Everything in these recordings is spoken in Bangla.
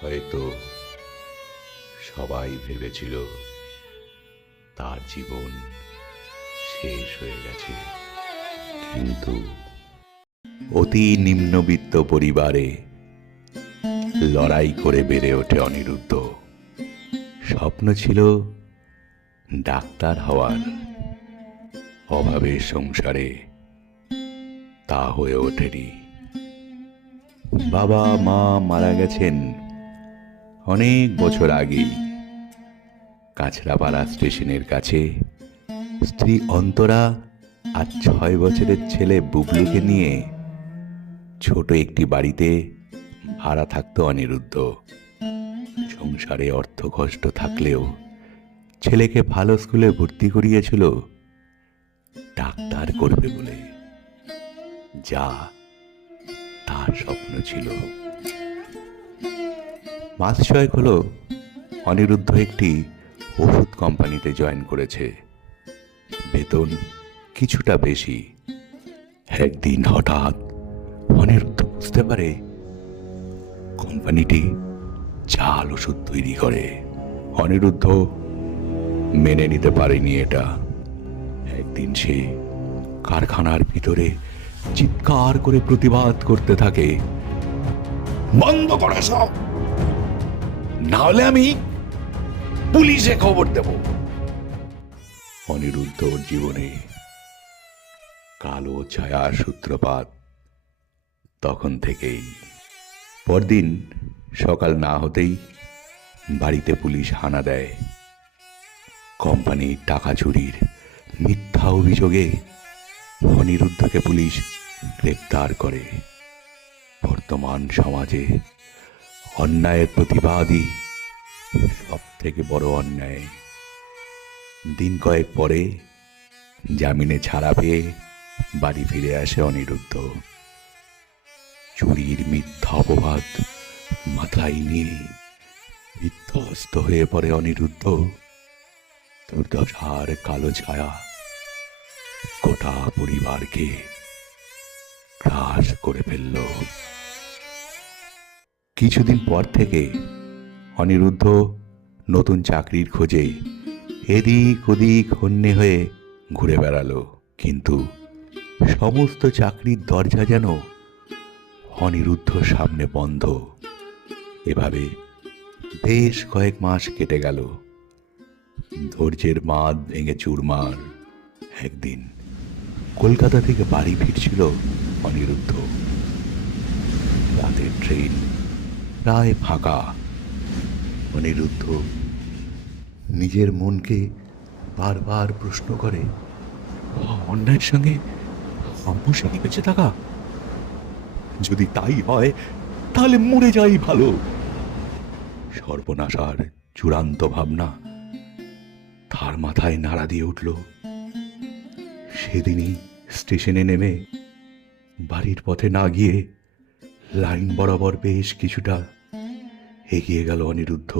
হয়তো সবাই ভেবেছিল তার জীবন শেষ হয়ে গেছে, কিন্তু অতি নিম্নবিত্ত পরিবারে লড়াই করে বেড়ে ওঠে অনিরুদ্ধ। স্বপ্ন ছিল ডাক্তার হওয়ার, অভাবের সংসারে তা হয়ে ওঠেনি। বাবা মা মারা গেছেন অনেক বছর আগেই। কাছড়াপাড়া স্টেশনের কাছে স্ত্রী অন্তরা আর 6 বছরের ছেলে বুবলুকে নিয়ে ছোট একটি বাড়িতে ভাড়া থাকতো অনিরুদ্ধ। সংসারে অর্থ কষ্ট থাকলেও ছেলেকে ভালো স্কুলে ভর্তি করিয়েছিল ডাক্তার করবে বলে, যা তার স্বপ্ন ছিল। মাস 6 হলো অনিরুদ্ধ একটি ওষুধ কোম্পানিতে জয়েন করেছে। বেতন কিছুটা বেশি। একদিন হঠাৎ অনিরুদ্ধ বুঝতে পারে কোম্পানিটি জাল ওষুধ তৈরি করে। অনিরুদ্ধ মেনে নিতে পারেনি এটা। একদিন সে কারখানার ভিতরে চিৎকার করে প্রতিবাদ করতে থাকে, বন্ধ করে সব, না হলে আমি পুলিশে খবর দেব। অনিরুদ্ধর জীবনে কালো ছায়ার সূত্রপাত তখন থেকেই। পরদিন সকাল না হতেই বাড়িতে পুলিশ হানা দেয়। কোম্পানির টাকা চুরির মিথ্যা অভিযোগে অনিরুদ্ধকে পুলিশ গ্রেপ্তার করে। বর্তমান সমাজে অন্যায়ের প্রতিবাদী সব থেকে বড় অন্যায়। দিন কয়েক পরে জামিনে ছাড়া পেয়ে বাড়ি ফিরে আসে অনিরুদ্ধ। চুরির মিথ্যা অপবাদ মাথায় নিয়ে বিধ্বস্ত হয়ে পড়ে অনিরুদ্ধ। দুর্দশার কালো ছায়া গোটা পরিবারকে গ্রাস করে ফেলল। কিছুদিন পর থেকে অনিরুদ্ধ নতুন চাকরির খোঁজে এদিক ওদিক হন্যে হয়ে ঘুরে বেড়ালো, কিন্তু সমস্ত চাকরির দরজা যেন অনিরুদ্ধর সামনে বন্ধ। এভাবে বেশ কয়েক মাস কেটে গেল। ধৈর্যের বাঁধ ভেঙে চুরমার। একদিন কলকাতা থেকে বাড়ি ফিরছিল অনিরুদ্ধ। রাতের ট্রেন প্রায় ফাঁকা। অনিরুদ্ধ নিজের মনকে বারবার প্রশ্ন করে, অন্যায়ের সঙ্গে অবশ্যই বেঁচে থাকা? যদি তাই হয় তাহলে মরে যাই ভালো। সর্বনাশার চূড়ান্ত ভাবনা তার মাথায় নাড়া দিয়ে উঠল। সেদিনই স্টেশনে নেমে বাড়ির পথে না গিয়ে লাইন বরাবর বেশ কিছুটা এগিয়ে গেল অনিরুদ্ধ।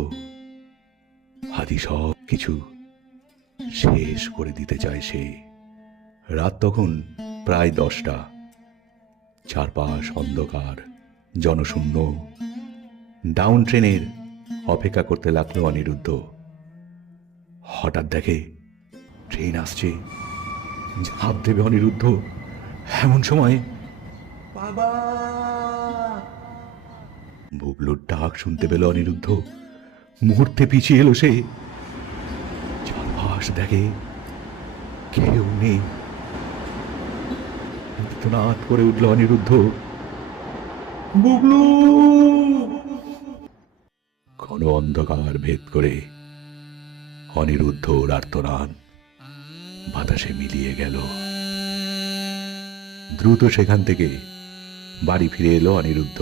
আদি সব কিছু শেষ করে দিতে চায় সে। রাত তখন প্রায় 10টা। চারপাশ অন্ধকার, জনশূন্য। ডাউন ট্রেনের অপেক্ষা করতে লাগলো অনিরুদ্ধ। হঠাৎ দেখে ট্রেন আসছে। ঝাঁপ দেবে অনিরুদ্ধ। এমন সময় বাবা বুবলুর ডাক শুনতে পেল অনিরুদ্ধ। মুহূর্তে পিছিয়ে এলো সে। চারপাশ দেখে কেউ নেই। আর্তনাদ করে উঠল অনিরুদ্ধ, বুবলু! ঘন অন্ধকার ভেদ করে অনিরুদ্ধর আর্তনাদ বাতাসে মিলিয়ে গেল। দ্রুত সেখান থেকে বাড়ি ফিরে এলো অনিরুদ্ধ।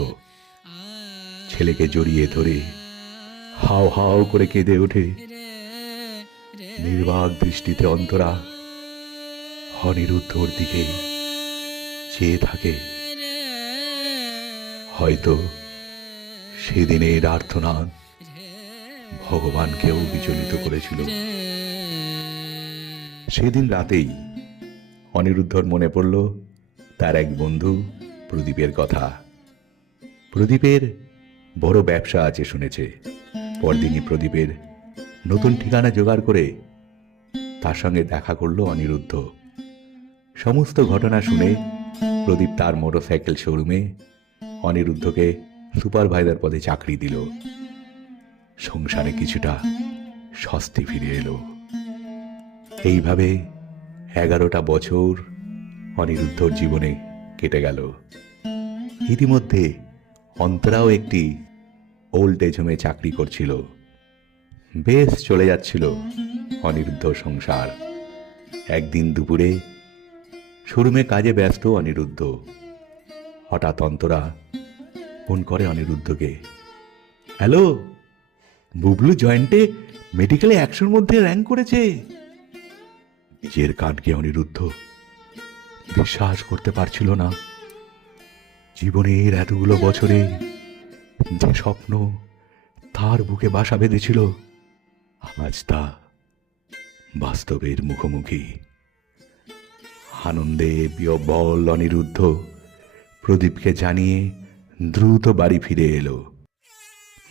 ছেলেকে জড়িয়ে ধরে হাও হাও করে কেঁদে ওঠে। নির্বাক দৃষ্টিতে অন্তরা অনিরুদ্ধর দিকে চেয়ে থাকে। হয়তো সেদিনের আর্তনাদ ভগবানকেও বিচলিত করেছিল। সেদিন রাতেই অনিরুদ্ধর মনে পড়ল তার এক বন্ধু প্রদীপের কথা। প্রদীপের বড় ব্যবসা আছে শুনেছে। পরদিনই প্রদীপের নতুন ঠিকানা জোগাড় করে তার সঙ্গে দেখা করলো অনিরুদ্ধ। সমস্ত ঘটনা শুনে প্রদীপ তার মোটরসাইকেল শোরুমে অনিরুদ্ধকে সুপারভাইজার পদে চাকরি দিল। সংসারে কিছুটা স্বস্তি ফিরে এলো। এইভাবে 11টা বছর অনিরুদ্ধর জীবনে কেটে গেল। ইতিমধ্যে অন্তরাও একটি ওল্ড এজ হোমে চাকরি করছিল। বেশ চলে যাচ্ছিল অনিরুদ্ধ সংসার। একদিন দুপুরে শোরুমে কাজে ব্যস্ত অনিরুদ্ধ। হঠাৎ অন্তরা ফোন করে অনিরুদ্ধকে। হ্যালো, বুবলু জয়েন্টে মেডিকেলে 100-র মধ্যে র্যাঙ্ক করেছে। নিজের কানকে অনিরুদ্ধ বিশ্বাস করতে পারছিল না। জীবনের এতগুলো বছরে যে স্বপ্ন তার বুকে বাসা বেঁধেছিল, আজ তা বাস্তবের মুখোমুখি। আনন্দে বিহ্বল অনিরুদ্ধ প্রদীপকে জানিয়ে দ্রুত বাড়ি ফিরে এলো।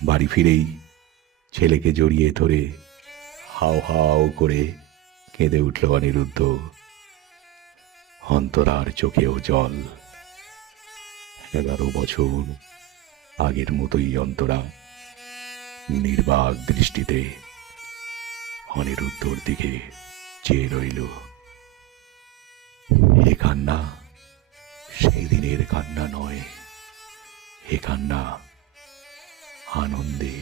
বাড়ি ফিরেই ছেলেকে জড়িয়ে ধরে হাও হাও করে কেঁদে উঠল অনিরুদ্ধ। অন্তরার চোখেও জল। 11 বছর আগের মতোই অন্তরা নির্বাক দৃষ্টিতে অনিরুদ্ধর দিকে চেয়ে রইল। এ কান্না সেই দিনের কান্না নয়, এ কান্না আনন্দে।